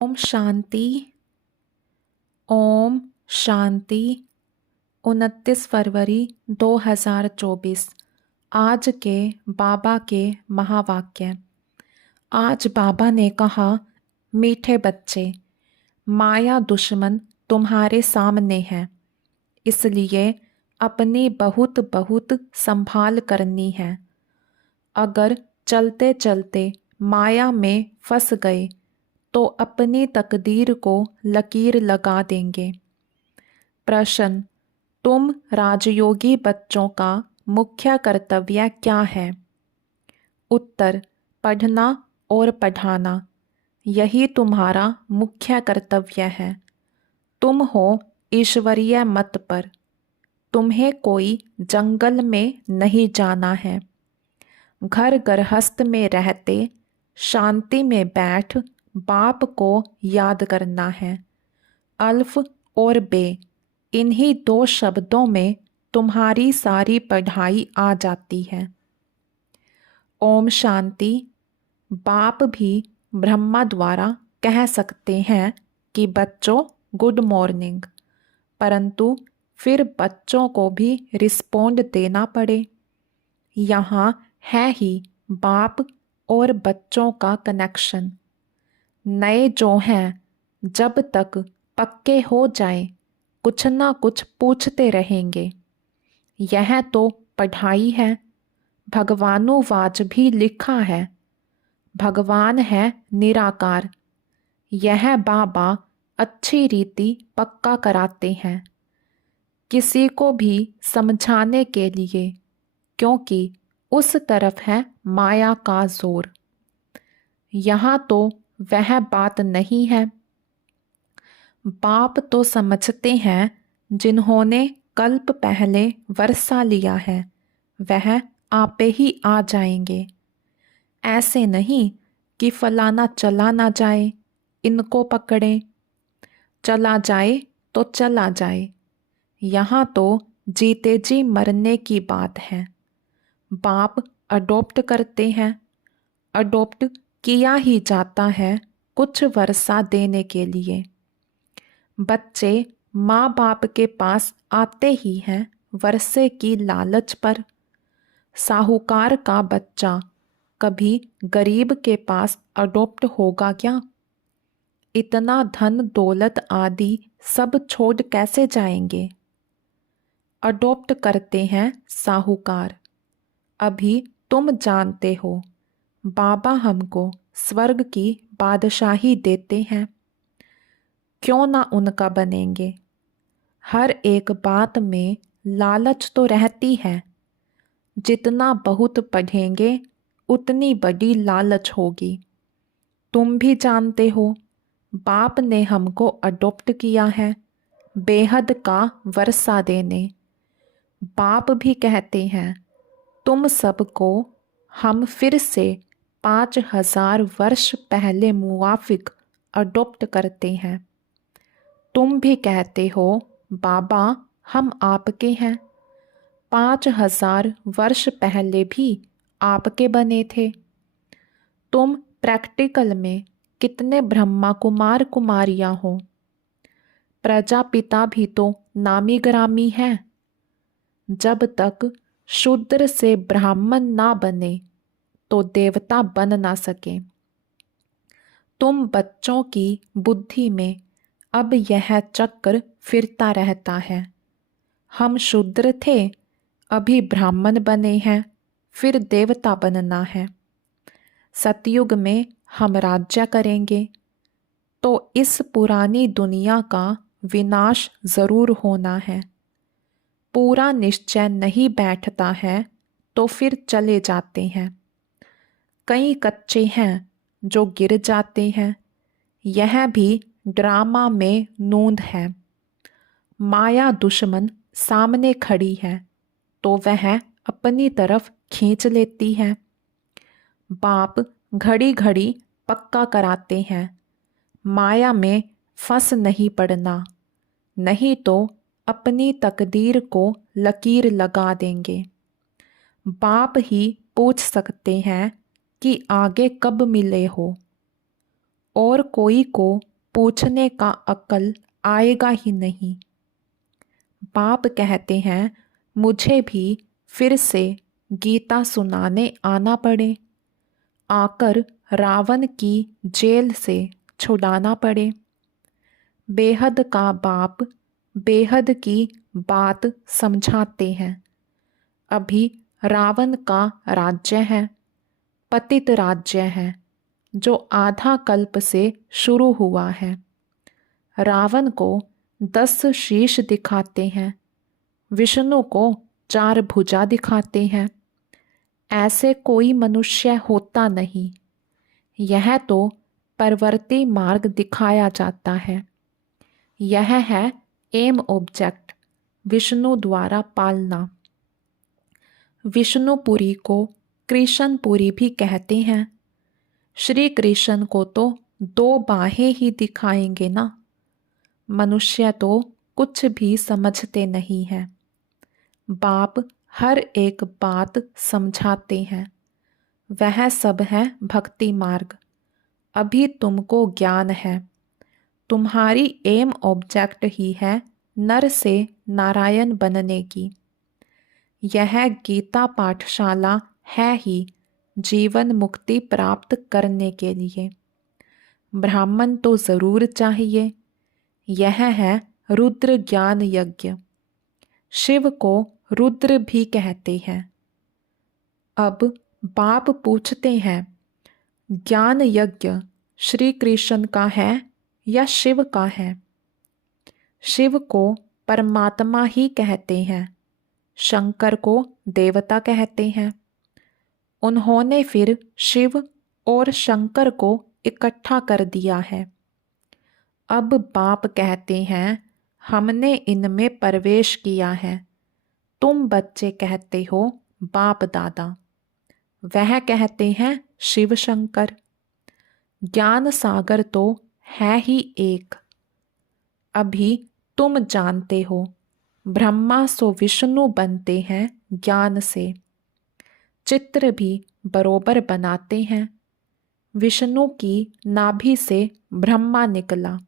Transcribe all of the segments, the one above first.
ओम शांति। ओम शांति। 29 फरवरी 2024। आज के बाबा के महावाक्य। आज बाबा ने कहा, मीठे बच्चे, माया दुश्मन तुम्हारे सामने है, इसलिए अपनी बहुत बहुत संभाल करनी है। अगर चलते चलते माया में फंस गए तो अपनी तकदीर को लकीर लगा देंगे। प्रश्न, तुम राजयोगी बच्चों का मुख्य कर्तव्य क्या है? उत्तर, पढ़ना और पढ़ाना, यही तुम्हारा मुख्य कर्तव्य है। तुम हो ईश्वरीय मत पर, तुम्हें कोई जंगल में नहीं जाना है। घर गृहस्थ में रहते शांति में बैठ बाप को याद करना है। अल्फ और बे, इन्हीं दो शब्दों में तुम्हारी सारी पढ़ाई आ जाती है। ओम शांति। बाप भी ब्रह्मा द्वारा कह सकते हैं कि बच्चों गुड मॉर्निंग, परंतु फिर बच्चों को भी रिस्पोंड देना पड़े। यहाँ है ही बाप और बच्चों का कनेक्शन। नए जो हैं, जब तक पक्के हो जाएं, कुछ ना कुछ पूछते रहेंगे। यह तो पढ़ाई है। भगवानुवाच भी लिखा है, भगवान है निराकार। यह बाबा अच्छी रीति पक्का कराते हैं, किसी को भी समझाने के लिए, क्योंकि उस तरफ है माया का जोर। यहाँ तो वह बात नहीं है। बाप तो समझते हैं, जिन्होंने कल्प पहले वर्षा लिया है वह आपे ही आ जाएंगे। ऐसे नहीं कि फलाना चला ना जाए, इनको पकड़ें। चला जाए तो चला जाए, यहाँ तो जीते जी मरने की बात है। बाप अडॉप्ट करते हैं, अडॉप्ट किया ही जाता है कुछ वर्षा देने के लिए। बच्चे माँ बाप के पास आते ही हैं वर्षे की लालच पर। साहूकार का बच्चा कभी गरीब के पास अडॉप्ट होगा क्या? इतना धन दौलत आदि सब छोड़ कैसे जाएंगे? अडॉप्ट करते हैं साहूकार। अभी तुम जानते हो, बाबा हमको स्वर्ग की बादशाही देते हैं, क्यों ना उनका बनेंगे? हर एक बात में लालच तो रहती है। जितना बहुत पढ़ेंगे उतनी बड़ी लालच होगी। तुम भी जानते हो, बाप ने हमको अडॉप्ट किया है बेहद का वर्षा देने। बाप भी कहते हैं, तुम सबको हम फिर से 5000 वर्ष पहले मुआफिक अडॉप्ट करते हैं। तुम भी कहते हो, बाबा हम आपके हैं। 5000 वर्ष पहले भी आपके बने थे। तुम प्रैक्टिकल में कितने ब्रह्मा कुमार कुमारियां हो। प्रजापिता भी तो नामी ग्रामी है। जब तक शूद्र से ब्राह्मण ना बने तो देवता बन ना सके। तुम बच्चों की बुद्धि में अब यह चक्र फिरता रहता है। हम शूद्र थे, अभी ब्राह्मण बने हैं, फिर देवता बनना है। सतयुग में हम राज्य करेंगे, तो इस पुरानी दुनिया का विनाश जरूर होना है। पूरा निश्चय नहीं बैठता है तो फिर चले जाते हैं। कई कच्चे हैं जो गिर जाते हैं। यह भी ड्रामा में नूंद है। माया दुश्मन सामने खड़ी है तो वह अपनी तरफ खींच लेती है। बाप घड़ी घड़ी पक्का कराते हैं, माया में फंस नहीं पड़ना, नहीं तो अपनी तकदीर को लकीर लगा देंगे। बाप ही पूछ सकते हैं कि आगे कब मिले हो, और कोई को पूछने का अक्ल आएगा ही नहीं। बाप कहते हैं मुझे भी फिर से गीता सुनाने आना पड़े, आकर रावण की जेल से छुड़ाना पड़े। बेहद का बाप बेहद की बात समझाते हैं। अभी रावण का राज्य है, पतित राज्य है, जो आधा कल्प से शुरू हुआ है। रावण को 10 शीश दिखाते हैं, विष्णु को 4 भुजा दिखाते हैं। ऐसे कोई मनुष्य होता नहीं। यह तो परवर्ती मार्ग दिखाया जाता है। यह है एम ऑब्जेक्ट, विष्णु द्वारा पालना। विष्णुपुरी को कृष्णपुरी भी कहते हैं। श्री कृष्ण को तो 2 बाहें ही दिखाएंगे ना। मनुष्य तो कुछ भी समझते नहीं है। बाप हर एक बात समझाते हैं। वह सब है भक्ति मार्ग। अभी तुमको ज्ञान है। तुम्हारी एम ऑब्जेक्ट ही है नर से नारायण बनने की। यह गीता पाठशाला है ही जीवन मुक्ति प्राप्त करने के लिए। ब्राह्मण तो जरूर चाहिए। यह है रुद्र ज्ञान यज्ञ। शिव को रुद्र भी कहते हैं। अब बाप पूछते हैं, ज्ञान यज्ञ श्री कृष्ण का है या शिव का है? शिव को परमात्मा ही कहते हैं, शंकर को देवता कहते हैं। उन्होंने फिर शिव और शंकर को इकट्ठा कर दिया है। अब बाप कहते हैं, हमने इनमें प्रवेश किया है। तुम बच्चे कहते हो बाप दादा। वह कहते हैं शिव शंकर। ज्ञान सागर तो है ही एक। अभी तुम जानते हो ब्रह्मा सो विष्णु बनते हैं ज्ञान से। चित्र भी बरोबर बनाते हैं। विष्णु की नाभि से ब्रह्मा निकला,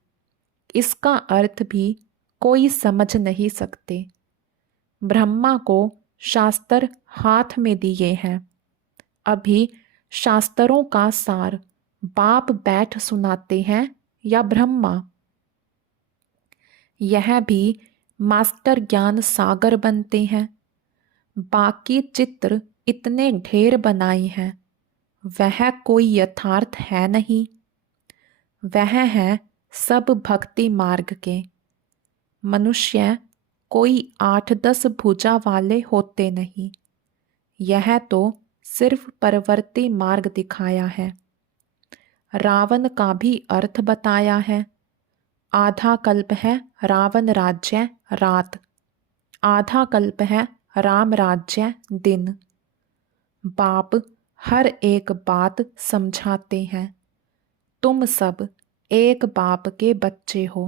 इसका अर्थ भी कोई समझ नहीं सकते। ब्रह्मा को शास्त्र हाथ में दिए हैं। अभी शास्त्रों का सार बाप बैठ सुनाते हैं या ब्रह्मा? यह भी मास्टर ज्ञान सागर बनते हैं। बाकी चित्र इतने ढेर बनाए हैं, वह कोई यथार्थ है नहीं। वह है सब भक्ति मार्ग के। मनुष्य कोई 8-10 भुजा वाले होते नहीं। यह तो सिर्फ परवर्ती मार्ग दिखाया है। रावण का भी अर्थ बताया है। आधा कल्प है रावण राज्य रात, आधा कल्प है राम राज्य दिन। बाप हर एक बात समझाते हैं। तुम सब एक बाप के बच्चे हो।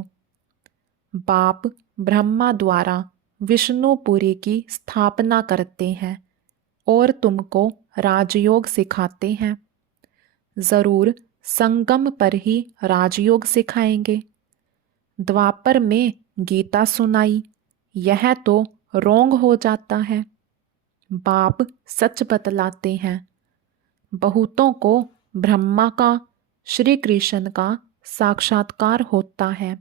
बाप ब्रह्मा द्वारा विष्णुपुरी की स्थापना करते हैं और तुमको राजयोग सिखाते हैं। जरूर संगम पर ही राजयोग सिखाएंगे। द्वापर में गीता सुनाई, यह तो रोंग हो जाता है। बाप सच बतलाते हैं। बहुतों को ब्रह्मा का, श्री कृष्ण का साक्षात्कार होता है।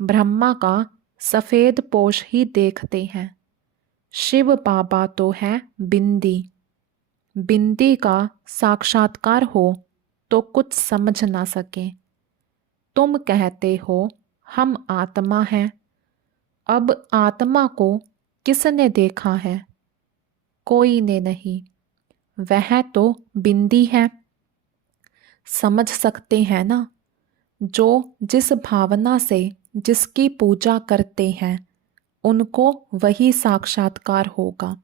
ब्रह्मा का सफ़ेद पोश ही देखते हैं। शिव बाबा तो है बिंदी। बिंदी का साक्षात्कार हो तो कुछ समझ ना सके। तुम कहते हो हम आत्मा हैं। अब आत्मा को किसने देखा है? कोई ने नहीं। वह तो बिंदी है। समझ सकते हैं ना? जो जिस भावना से जिसकी पूजा करते हैं, उनको वही साक्षात्कार होगा।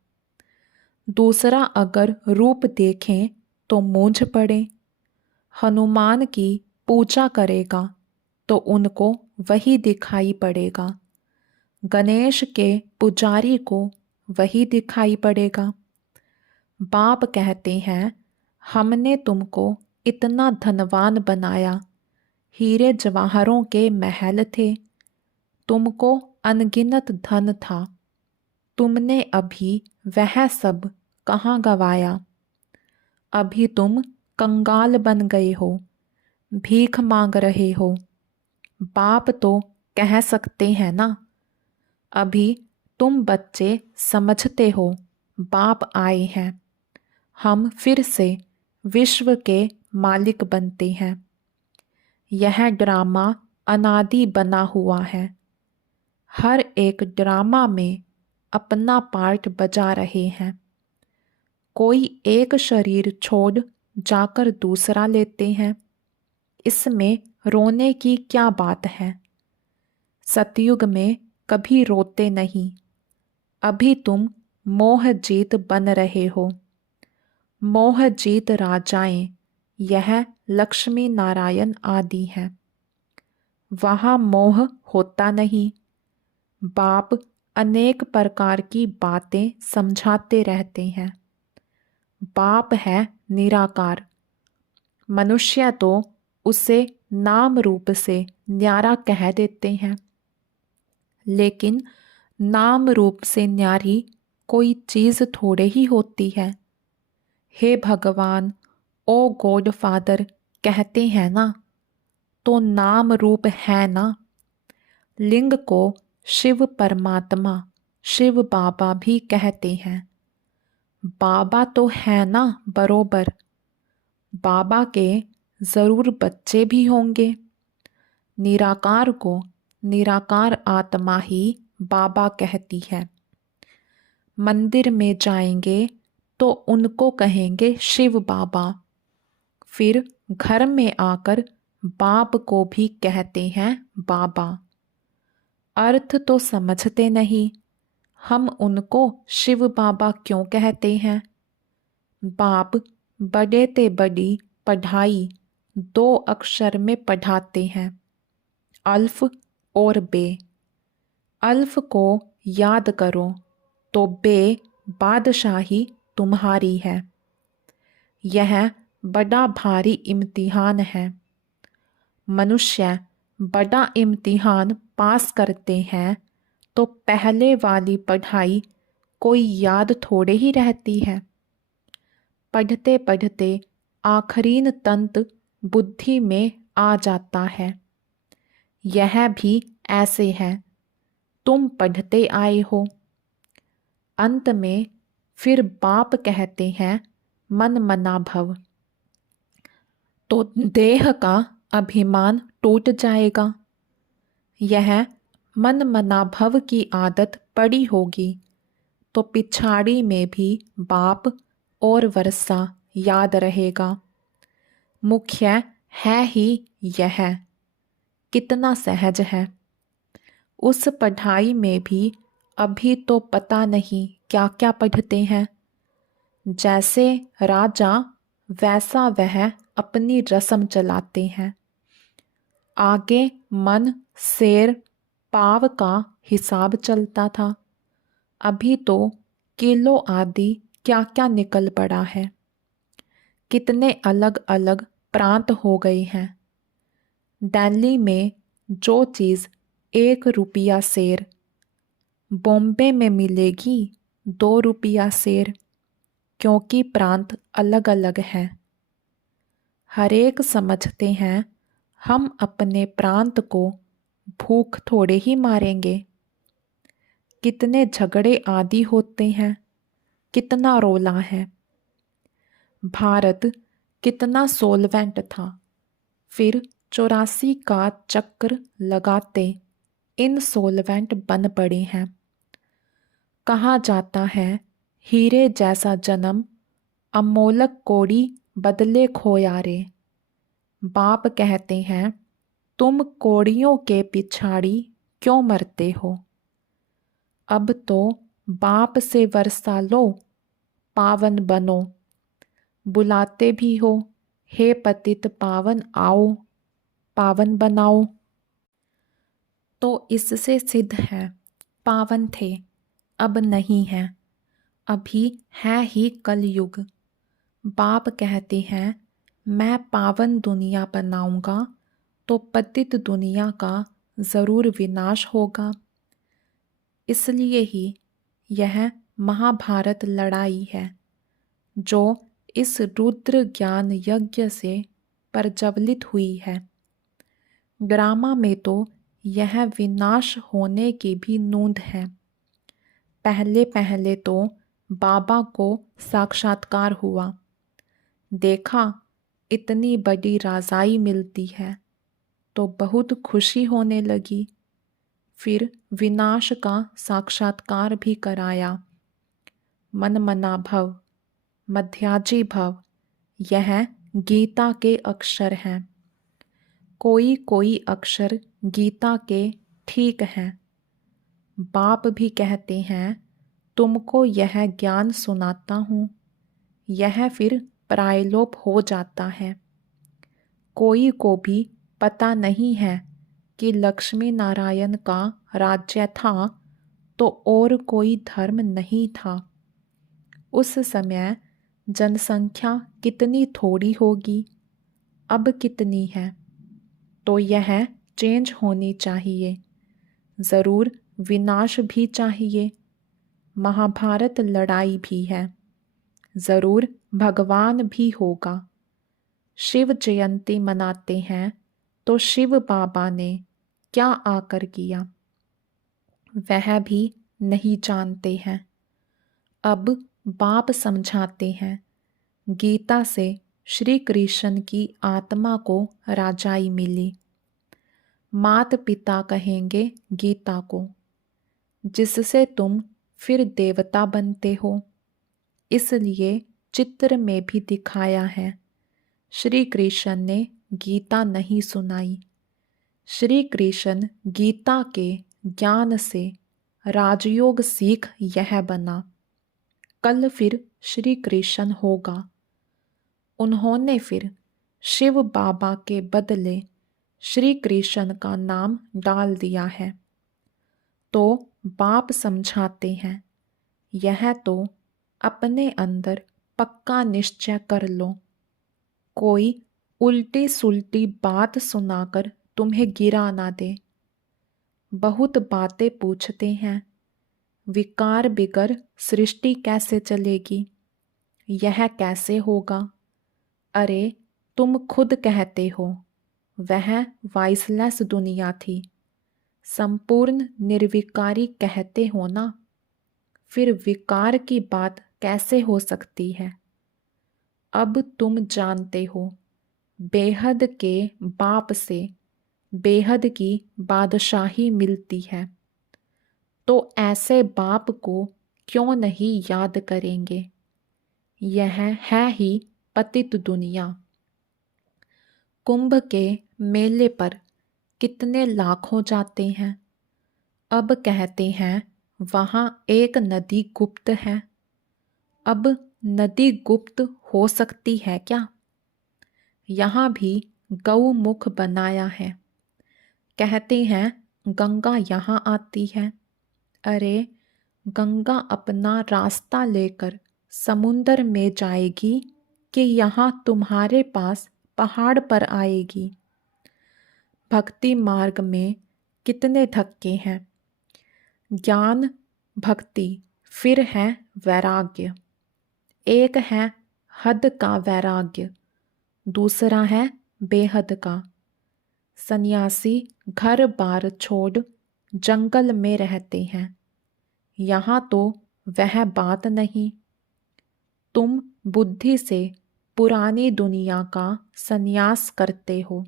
दूसरा अगर रूप देखें तो मूंझ पड़े। हनुमान की पूजा करेगा तो उनको वही दिखाई पड़ेगा। गणेश के पुजारी को वही दिखाई पड़ेगा। बाप कहते हैं, हमने तुमको इतना धनवान बनाया, हीरे जवाहरों के महल थे, तुमको अनगिनत धन था, तुमने अभी वह सब कहाँ गवाया। अभी तुम कंगाल बन गए हो, भीख मांग रहे हो। बाप तो कह सकते हैं ना। अभी तुम बच्चे समझते हो बाप आए हैं, हम फिर से विश्व के मालिक बनते हैं। यह ड्रामा अनादि बना हुआ है। हर एक ड्रामा में अपना पार्ट बजा रहे हैं। कोई एक शरीर छोड़ जाकर दूसरा लेते हैं, इसमें रोने की क्या बात है। सतयुग में कभी रोते नहीं। अभी तुम मोहजीत बन रहे हो। मोहजीत राजाएं यह लक्ष्मी नारायण आदि हैं। वहाँ मोह होता नहीं। बाप अनेक प्रकार की बातें समझाते रहते हैं। बाप है निराकार। मनुष्य तो उसे नाम रूप से न्यारा कह देते हैं, लेकिन नाम रूप से न्यारी कोई चीज़ थोड़े ही होती है। हे भगवान, ओ गॉड फादर कहते हैं ना, तो नाम रूप है ना। लिंग को शिव परमात्मा, शिव बाबा भी कहते हैं। बाबा तो है ना बरोबर। बाबा के ज़रूर बच्चे भी होंगे। निराकार को निराकार आत्मा ही बाबा कहती है। मंदिर में जाएंगे तो उनको कहेंगे शिव बाबा। फिर घर में आकर बाप को भी कहते हैं बाबा। अर्थ तो समझते नहीं, हम उनको शिव बाबा क्यों कहते हैं। बाप बड़े ते बड़ी पढ़ाई 2 अक्षर में पढ़ाते हैं, अल्फ और बे। अल्फ को याद करो तो बे बादशाही तुम्हारी है। यह बड़ा भारी इम्तिहान है। मनुष्य बड़ा इम्तिहान पास करते हैं तो पहले वाली पढ़ाई कोई याद थोड़े ही रहती है। पढ़ते पढ़ते आखरीन तंत बुद्धि में आ जाता है। यह भी ऐसे है, तुम पढ़ते आए हो। अंत में फिर बाप कहते हैं मन मना भव, तो देह का अभिमान टूट जाएगा। यह मन मना भव की आदत पड़ी होगी तो पिछाड़ी में भी बाप और वर्षा याद रहेगा। मुख्य है ही यह, कितना सहज है। उस पढ़ाई में भी अभी तो पता नहीं क्या क्या पढ़ते हैं। जैसे राजा वैसा वह अपनी रस्म चलाते हैं। आगे मन शेर पाव का हिसाब चलता था, अभी तो किलो आदि क्या क्या निकल पड़ा है। कितने अलग अलग प्रांत हो गए हैं। दिल्ली में जो चीज़ 1 रुपया शेर, बॉम्बे में मिलेगी 2 रुपया शेर, क्योंकि प्रांत अलग अलग हैं। हरेक समझते हैं हम अपने प्रांत को भूख थोड़े ही मारेंगे। कितने झगड़े आदि होते हैं, कितना रोला है। भारत कितना सोलवेंट था, फिर 84 का चक्र लगाते इनसोल्वेंट बन पड़े हैं। कहा जाता है हीरे जैसा जन्म अमोलक कोड़ी बदले खोया रे। बाप कहते हैं तुम कोड़ियों के पिछाड़ी क्यों मरते हो। अब तो बाप से वर्षा लो, पावन बनो। बुलाते भी हो, हे पतित पावन आओ, पावन बनाओ। तो इससे सिद्ध है पावन थे, अब नहीं है, अभी है ही कलयुग। बाप कहते हैं मैं पावन दुनिया बनाऊंगा तो पतित दुनिया का ज़रूर विनाश होगा। इसलिए ही यह महाभारत लड़ाई है जो इस रुद्र ज्ञान यज्ञ से प्रज्वलित हुई है। ड्रामा में तो यह विनाश होने की भी नूंद है। पहले पहले तो बाबा को साक्षात्कार हुआ, देखा इतनी बड़ी राजाई मिलती है तो बहुत खुशी होने लगी। फिर विनाश का साक्षात्कार भी कराया। मनमना भव, मध्याजी भव, यह गीता के अक्षर हैं। कोई कोई अक्षर गीता के ठीक हैं। बाप भी कहते हैं तुमको यह ज्ञान सुनाता हूँ, यह फिर प्रायलोप हो जाता है। कोई को भी पता नहीं है कि लक्ष्मी नारायण का राज्य था तो और कोई धर्म नहीं था। उस समय जनसंख्या कितनी थोड़ी होगी, अब कितनी है, तो यह चेंज होनी चाहिए। ज़रूर विनाश भी चाहिए। महाभारत लड़ाई भी है, ज़रूर भगवान भी होगा। शिव जयंती मनाते हैं तो शिव बाबा ने क्या आकर किया, वह भी नहीं जानते हैं। अब बाप समझाते हैं। गीता से श्री कृष्ण की आत्मा को राजाई मिली। मात पिता कहेंगे गीता को, जिससे तुम फिर देवता बनते हो। इसलिए चित्र में भी दिखाया है। श्री कृष्ण ने गीता नहीं सुनाई। श्री कृष्ण गीता के ज्ञान से राजयोग सीख यह बना। कल फिर श्री कृष्ण होगा। उन्होंने फिर शिव बाबा के बदले श्री कृष्ण का नाम डाल दिया है। तो बाप समझाते हैं, यह तो अपने अंदर पक्का निश्चय कर लो। कोई उल्टी सुल्टी बात सुनाकर तुम्हें गिरा ना दे। बहुत बातें पूछते हैं, विकार बिगर सृष्टि कैसे चलेगी, यह कैसे होगा। अरे तुम खुद कहते हो वह वाइसलेस दुनिया थी, संपूर्ण निर्विकारी कहते हो ना, फिर विकार की बात कैसे हो सकती है। अब तुम जानते हो बेहद के बाप से बेहद की बादशाही मिलती है, तो ऐसे बाप को क्यों नहीं याद करेंगे। यह है ही पतित दुनिया। कुंभ के मेले पर कितने लाखों जाते हैं। अब कहते हैं वहाँ एक नदी गुप्त है। अब नदी गुप्त हो सकती है क्या। यहाँ भी गौमुख बनाया है। कहते हैं गंगा यहाँ आती है। अरे गंगा अपना रास्ता लेकर समुंदर में जाएगी कि यहाँ तुम्हारे पास पहाड़ पर आएगी। भक्ति मार्ग में कितने धक्के हैं। ज्ञान भक्ति, फिर है वैराग्य। एक है हद का वैराग्य, दूसरा है बेहद का। सन्यासी घर बार छोड़ जंगल में रहते हैं। यहाँ तो वह बात नहीं। तुम बुद्धि से पुरानी दुनिया का संन्यास करते हो।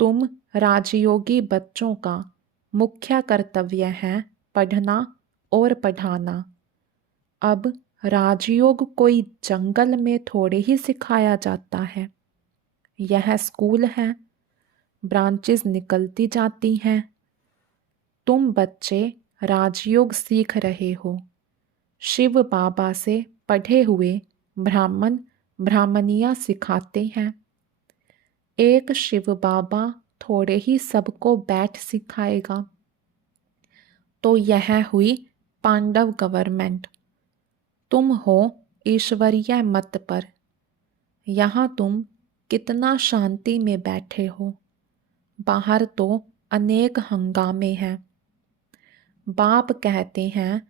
तुम राजयोगी बच्चों का मुख्य कर्तव्य है पढ़ना और पढ़ाना। अब राजयोग कोई जंगल में थोड़े ही सिखाया जाता है। यह स्कूल है, ब्रांचेस निकलती जाती हैं। तुम बच्चे राजयोग सीख रहे हो। शिव बाबा से पढ़े हुए ब्राह्मण ब्राह्मणियाँ सिखाते हैं। एक शिव बाबा थोड़े ही सबको बैठ सिखाएगा। तो यह हुई पांडव गवर्नमेंट। तुम हो ईश्वरीय मत पर। यहाँ तुम कितना शांति में बैठे हो। बाहर तो अनेक हंगामे हैं। बाप कहते हैं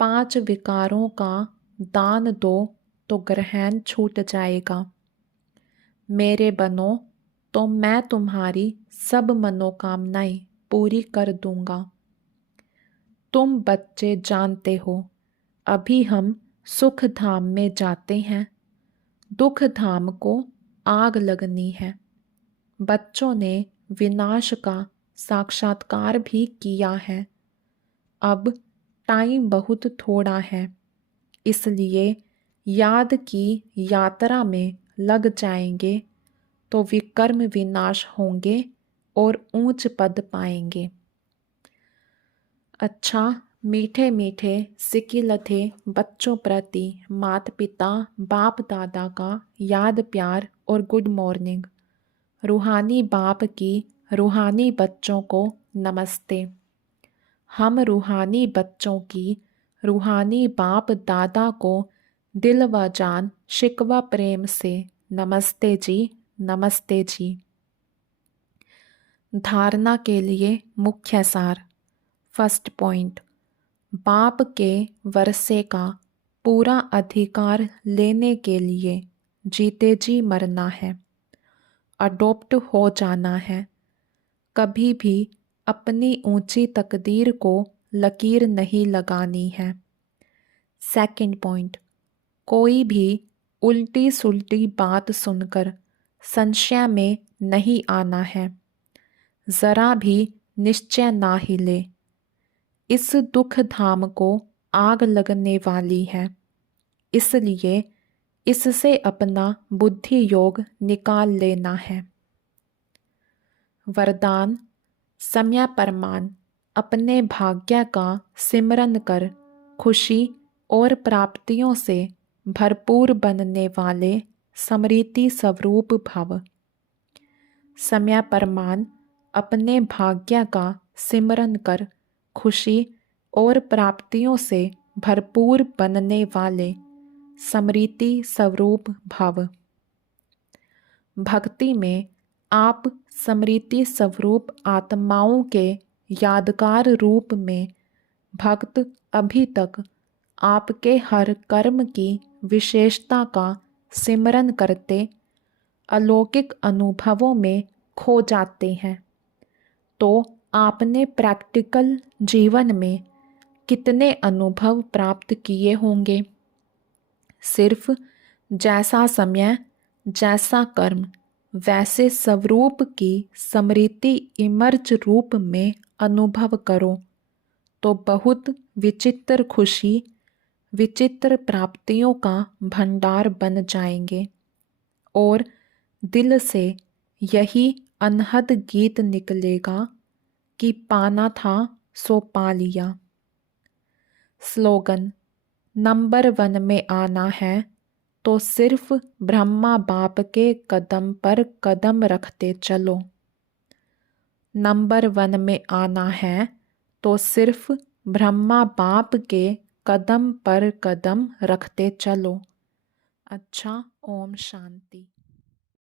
5 विकारों का दान दो तो ग्रहण छूट जाएगा। मेरे बनो तो मैं तुम्हारी सब मनोकामनाएं पूरी कर दूंगा। तुम बच्चे जानते हो अभी हम सुख धाम में जाते हैं, दुख धाम को आग लगनी है। बच्चों ने विनाश का साक्षात्कार भी किया है। अब टाइम बहुत थोड़ा है, इसलिए याद की यात्रा में लग जाएंगे तो विकर्म विनाश होंगे और ऊंच पद पाएंगे। अच्छा, मीठे मीठे सिकिलथे बच्चों प्रति माता पिता बाप दादा का याद प्यार और गुड मॉर्निंग। रूहानी बाप की रूहानी बच्चों को नमस्ते। हम रूहानी बच्चों की रूहानी बाप दादा को दिल व जान शिकवा प्रेम से नमस्ते जी, नमस्ते जी। धारणा के लिए मुख्य सार। फर्स्ट पॉइंट, बाप के वर्षे का पूरा अधिकार लेने के लिए जीते जी मरना है, अडॉप्ट हो जाना है। कभी भी अपनी ऊंची तकदीर को लकीर नहीं लगानी है। सेकंड पॉइंट, कोई भी उल्टी सुल्टी बात सुनकर संशय में नहीं आना है, जरा भी निश्चय ना हिले। इस दुख धाम को आग लगने वाली है, इसलिए इससे अपना बुद्धि योग निकाल लेना है। वरदान, समय परमान अपने भाग्य का सिमरन कर खुशी और प्राप्तियों से भरपूर बनने वाले समृद्धि स्वरूप भव। समय परमान अपने भाग्य का सिमरन कर खुशी और प्राप्तियों से भरपूर बनने वाले समृद्धि स्वरूप भव। भक्ति में आप समृद्धि स्वरूप आत्माओं के यादगार रूप में भक्त अभी तक आपके हर कर्म की विशेषता का सिमरन करते अलौकिक अनुभवों में खो जाते हैं। तो आपने प्रैक्टिकल जीवन में कितने अनुभव प्राप्त किए होंगे? सिर्फ जैसा समय जैसा कर्म वैसे स्वरूप की समृद्धि इमर्ज रूप में अनुभव करो तो बहुत विचित्र खुशी विचित्र प्राप्तियों का भंडार बन जाएंगे और दिल से यही अनहद गीत निकलेगा कि पाना था सो पा लिया। स्लोगन, नंबर 1 में आना है तो सिर्फ ब्रह्मा बाप के कदम पर कदम रखते चलो। नंबर 1 में आना है तो सिर्फ ब्रह्मा बाप के कदम पर कदम रखते चलो। अच्छा, ओम शांति।